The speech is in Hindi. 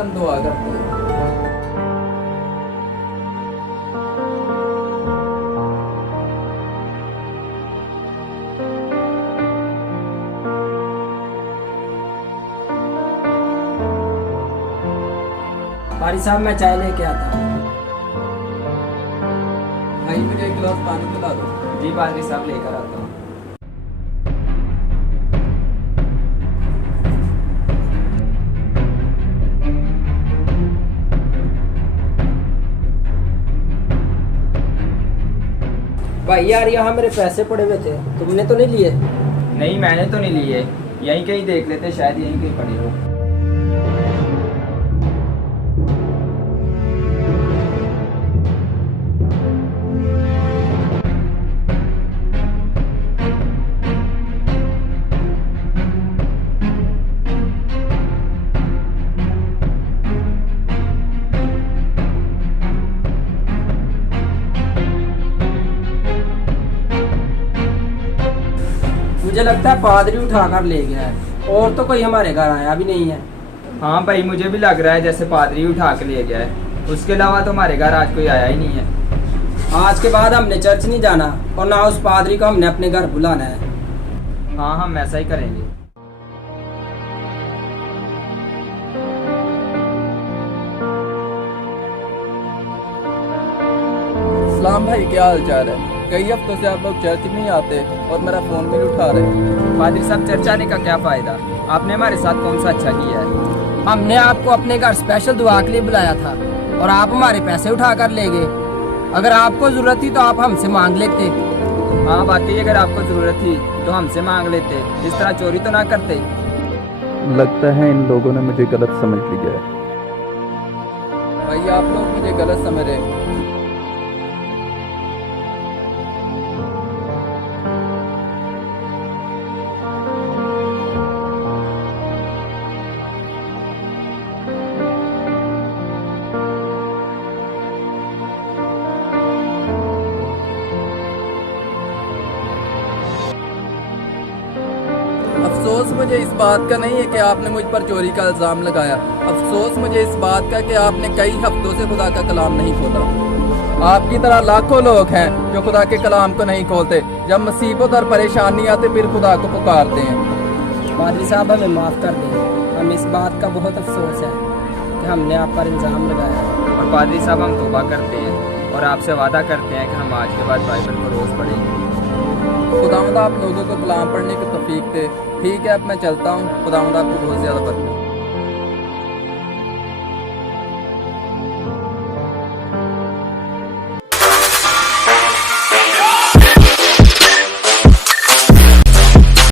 हम दुआ करते हैं। बारी साहब मैं चाय लेके आता हूँ। भाई मुझे एक गिलास पानी पिला दो। जी पादरी साहब लेकर आता हूँ। भाई यार यहाँ मेरे पैसे पड़े हुए थे, तुमने तो नहीं लिए? नहीं मैंने तो नहीं लिए, यहीं कहीं देख लेते, शायद यहीं कहीं पड़ी हो। मुझे लगता है पादरी उठा कर ले गया है, और तो कोई हमारे घर आया भी नहीं है। हाँ भाई मुझे भी लग रहा है जैसे पादरी उठा के ले गया है, उसके अलावा तो हमारे घर आज कोई आया ही नहीं है। आज के बाद हमने चर्च नहीं जाना और ना उस पादरी को हमने अपने घर बुलाना है। हाँ हम ऐसा ही करेंगे। सलाम भाई, क्या हाल चाल है? कई हफ्तों से आप लोग चर्च नहीं आते और मेरा फोन भी नहीं उठा रहे। पादरी साहब चर्च आने का क्या फायदा, आपने हमारे साथ कौन सा अच्छा किया है? हमने आपको अपने घर स्पेशल दुआ के लिए बुलाया था और आप हमारे पैसे उठा कर ले गए। अगर आपको जरूरत थी तो आप हमसे मांग लेते। हाँ वाकई अगर आपको जरूरत थी तो हमसे मांग लेते, इस तरह चोरी तो ना करते। लगता है इन लोगों ने मुझे गलत समझ लिया है। भाई आप लोग मुझे गलत समझ रहे हैं। अफसोस मुझे इस बात का नहीं है कि आपने मुझ पर चोरी का इल्ज़ाम लगाया। अफसोस मुझे इस बात का कि आपने कई हफ्तों से खुदा का कलाम नहीं खोला। आपकी तरह लाखों लोग हैं जो खुदा के कलाम को नहीं खोलते। जब मुसीबत और परेशानी आते फिर खुदा को पुकारते हैं। पादरी साहब हमें माफ़ कर दें, हमें इस बात का बहुत अफसोस है कि हमने आप पर इल्ज़ाम लगाया है। और पादरी साहब हम तौबा करते हैं और आपसे वादा करते हैं कि हम आज के बाद बाइबल को रोज़ पढ़ेंगे। खुदावंद आप लोगों को कलाम पढ़ने की तौफीक दे। ठीक है, अब मैं चलता हूँ। खुदावंद आपको बहुत ज़्यादा बरकत दे।